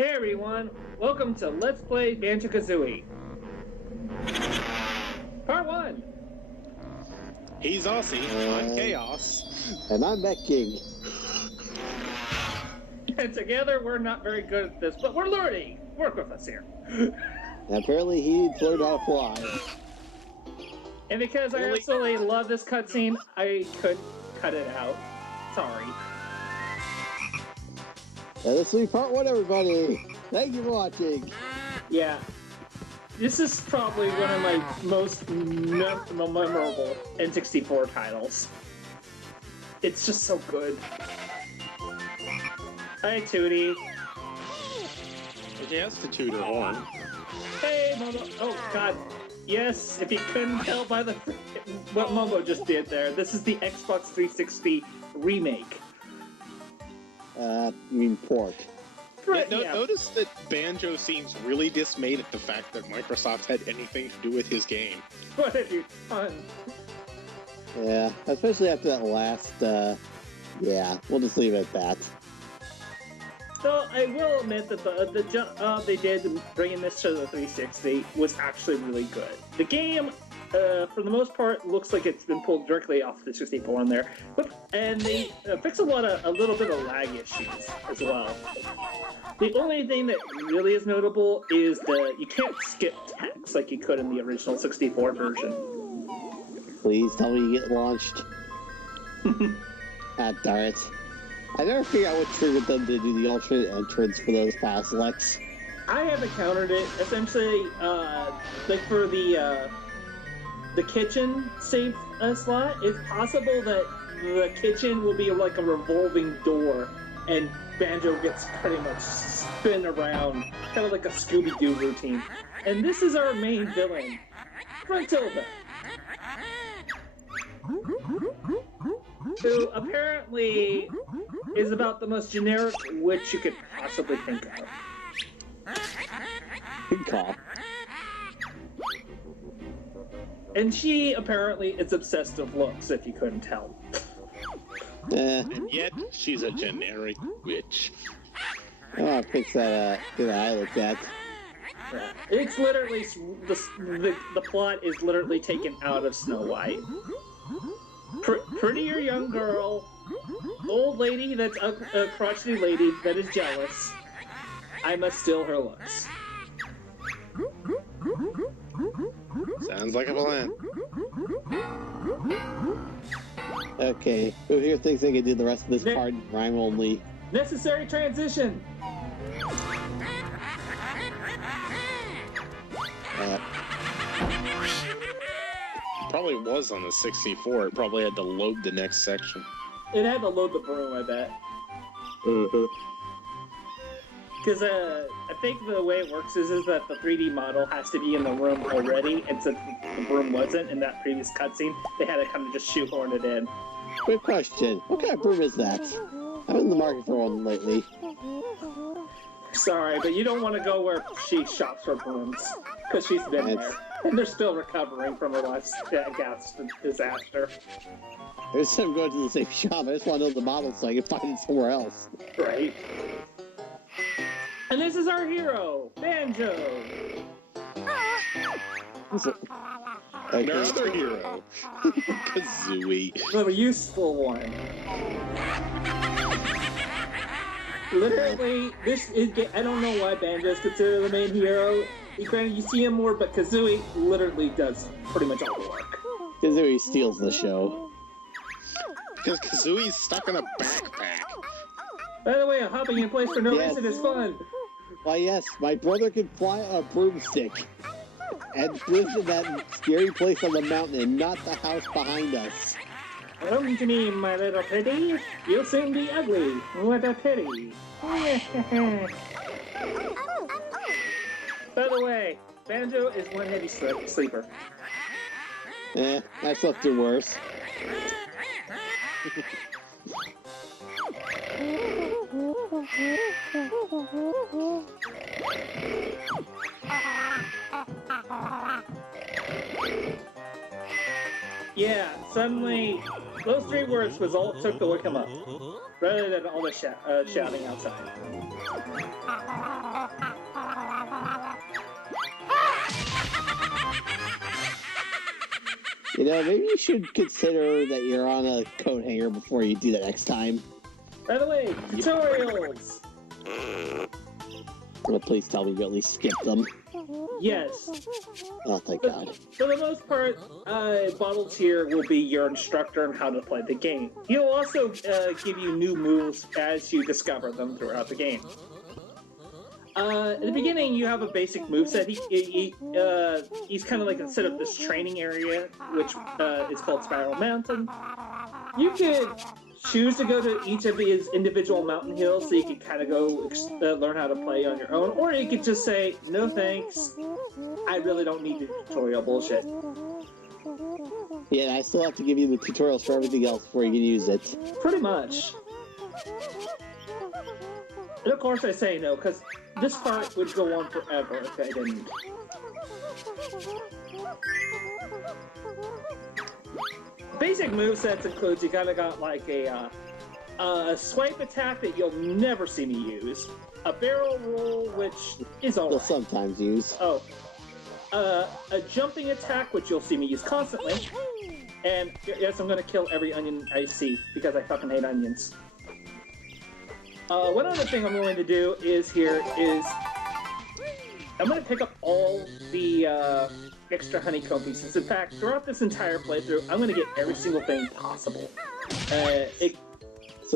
Hey everyone, welcome to Let's Play Banjo Kazooie. Part 1! He's Aussie, I'm Chaos. And I'm Mettking. And together we're not very good at this, but we're learning! Work with us here. And apparently he's learned how to fly. And because I absolutely love this cutscene, I couldn't cut it out. Sorry. And this will be part 1, everybody. Thank you for watching. Yeah. This is probably one of my most memorable N64 titles. It's just so good. Hi, Tootie. Yes, the tutor horn. Hey, Momo. Oh, God. Yes, if you couldn't tell by the what Momo just did there, this is the Xbox 360 remake. You mean port. Yeah. Notice that Banjo seems really dismayed at the fact that Microsoft had anything to do with his game. What have you done? Yeah, especially after that last, yeah, we'll just leave it at that. Though I will admit that the job they did bringing this to the 360 was actually really good. The game, for the most part, looks like it's been pulled directly off the 64 on there, and they fix a little bit of lag issues as well. The only thing that really is notable is that you can't skip text like you could in the original 64 version. Please tell me you get launched. Ah, darn it. I never figured out what triggered them to do the alternate entrance for those file selects. I have encountered it essentially, like for the kitchen save slot. It's possible that the kitchen will be like a revolving door, and Banjo gets pretty much spin around, kind of like a Scooby-Doo routine. And this is our main villain, Frontilda, who apparently is about the most generic witch you could possibly think of. Good call. And she apparently is obsessed with looks, if you couldn't tell. And yet, she's a generic witch. I'll fix that, get an eye looked at. Yeah. It's literally, the plot is literally taken out of Snow White. Prettier young girl, old lady that's a crotchety lady that is jealous. I must steal her looks. Sounds like a plan. Okay, who here thinks they can do the rest of this part in rhyme only? Necessary transition! Probably was on the 64. It probably had to load the next section. It had to load the broom, I bet. Because I think the way it works is that the 3D model has to be in the room already, and since the broom wasn't in that previous cutscene, they had to kind of just shoehorn it in. Quick question, what kind of broom is that? I'm in the market for one lately. Sorry, but you don't want to go where she shops for brooms, because she's been there, and they're still recovering from her last gas disaster. Every time I'm going to the same shop, I just want to know the model so I can find it somewhere else. Right. And this is our hero, Banjo! Okay. Their other hero, Kazooie. The useful one. Literally, this is... I don't know why Banjo is considered the main hero. Granted, you see him more, but Kazooie literally does pretty much all the work. Kazooie steals the show. Because Kazooie's stuck in a backpack. By the way, hopping in place for no reason is fun. Why, yes, my brother can fly a broomstick and lives in that scary place on the mountain and not the house behind us. Come to me, my little pretty. You'll soon be ugly. What a pity. By the way, Banjo is one heavy sleeper. I slept through worse. Yeah, suddenly, those 3 words was all it took to wake him up, rather than all the shouting outside. You know, maybe you should consider that you're on a coat hanger before you do that next time. By the way, tutorials! Well, please tell me you at least skip them. Yes. Oh, thank God. For the most part, Bottles here will be your instructor on how to play the game. He'll also give you new moves as you discover them throughout the game. At the beginning, you have a basic moveset. He's kind of like set up this training area, which is called Spiral Mountain. You could choose to go to each of his individual mountain hills so you can kind of go learn how to play on your own, or you could just say, no thanks, I really don't need the tutorial bullshit. Yeah, I still have to give you the tutorials for everything else before you can use it. Pretty much. And of course I say no, because this part would go on forever if I didn't. Basic movesets includes, you kinda got like a swipe attack that you'll never see me use, a barrel roll, which is alright. You'll sometimes use. Oh. A jumping attack, which you'll see me use constantly. And yes, I'm gonna kill every onion I see, because I fucking hate onions. One other thing I'm going to do is I'm going to pick up all the extra honeycomb pieces. In fact, throughout this entire playthrough, I'm going to get every single thing possible. So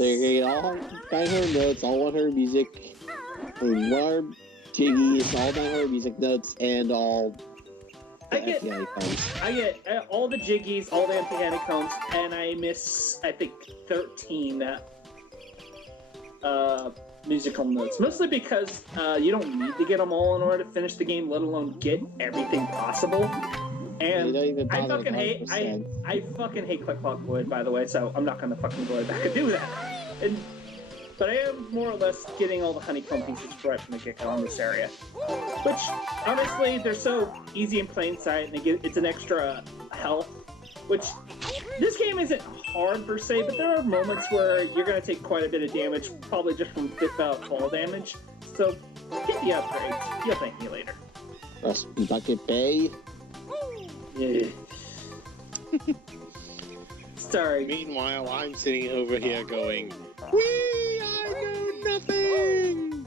you're going to get all 900 notes, all 100 music, 100 jiggies, all 900 music notes, and all the empty honeycombs. I get all the jiggies, all the empty honeycombs, and I miss, I think, 13 musical notes, mostly because you don't need to get them all in order to finish the game, let alone get everything possible. And I fucking hate Click Clock Void, by the way, so I'm not gonna fucking go back and do that. But I am more or less getting all the honeycomb pieces right from the get-go on this area, which honestly they're so easy in plain sight, and it's an extra health, which this game isn't hard per se, but there are moments where you're going to take quite a bit of damage, probably just from fall damage. So get the upgrades. You'll thank me later. Rust Bucket Bay. Yeah. Sorry. Meanwhile, I'm sitting over here going, "Wee! I know nothing!"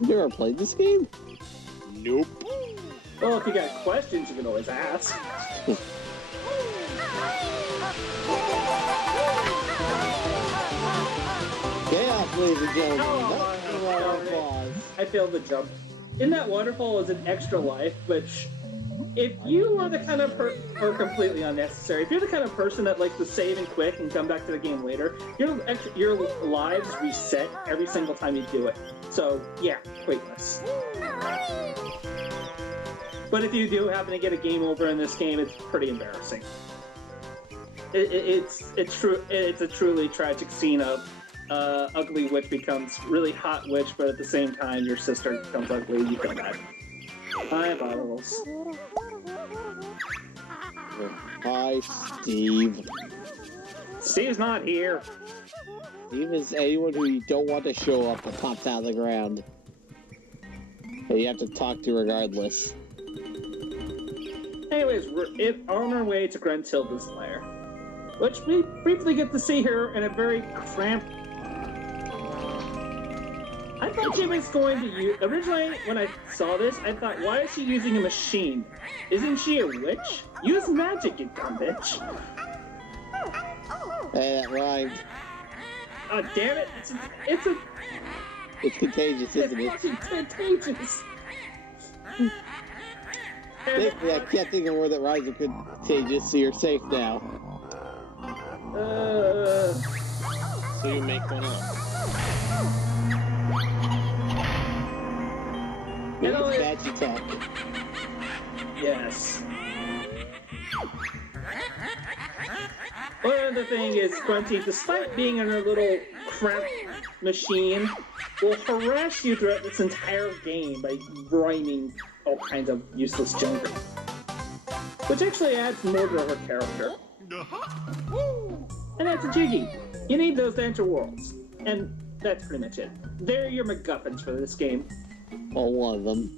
You never played this game? Nope. Well, if you got questions, you can always ask. Chaos, ladies and gentlemen. Oh, I failed the jump. In that waterfall is an extra life, which, if you are the kind of or completely unnecessary, if you're the kind of person that likes to save and quit and come back to the game later, your lives reset every single time you do it. So, yeah, pointless. But if you do happen to get a game over in this game, it's pretty embarrassing. It's a truly tragic scene of ugly witch becomes really hot witch, but at the same time your sister becomes ugly, you feel bad. Hi, Bottles. Hi, Steve. Steve's not here. Steve is anyone who you don't want to show up and pops out of the ground. But you have to talk to regardless. Anyways, we're on our way to Gruntilda's lair, which we briefly get to see her in a very cramped... I thought she was going to use... Originally, when I saw this, I thought, why is she using a machine? Isn't she a witch? Use magic, you dumb bitch. Hey, that rhymed. Oh, damn it. It's contagious, isn't it? It's contagious. Thankfully, I can't think of a word that rhymes with contagious, so you're safe now. So you make one up. Maybe it's magic talk. Yes. One other thing is, Grunty, despite being in her little cramped machine, will harass you throughout this entire game by rhyming all kinds of useless junk. Which actually adds more to her character. And that's a Jiggy. You need those to enter worlds. And that's pretty much it. They're your MacGuffins for this game. Well, one of them.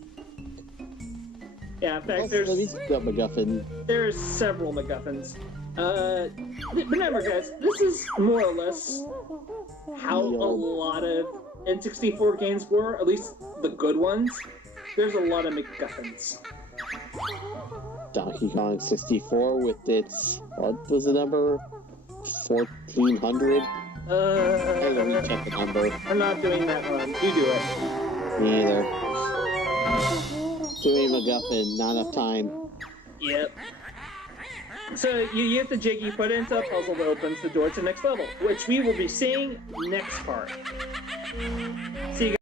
Yeah, in fact, Also, let me see that MacGuffin. there's several MacGuffins. Remember, guys, this is more or less how a lot of N64 games were, at least the good ones. There's a lot of MacGuffins. Donkey Kong 64 with its, what was the number? 1400? Let me check the number. I'm not doing that one. You do it. Me either. Too many MacGuffin, not enough time. Yep. So you get the jig, you put it into a puzzle that opens the door to the next level, which we will be seeing next part. See you guys.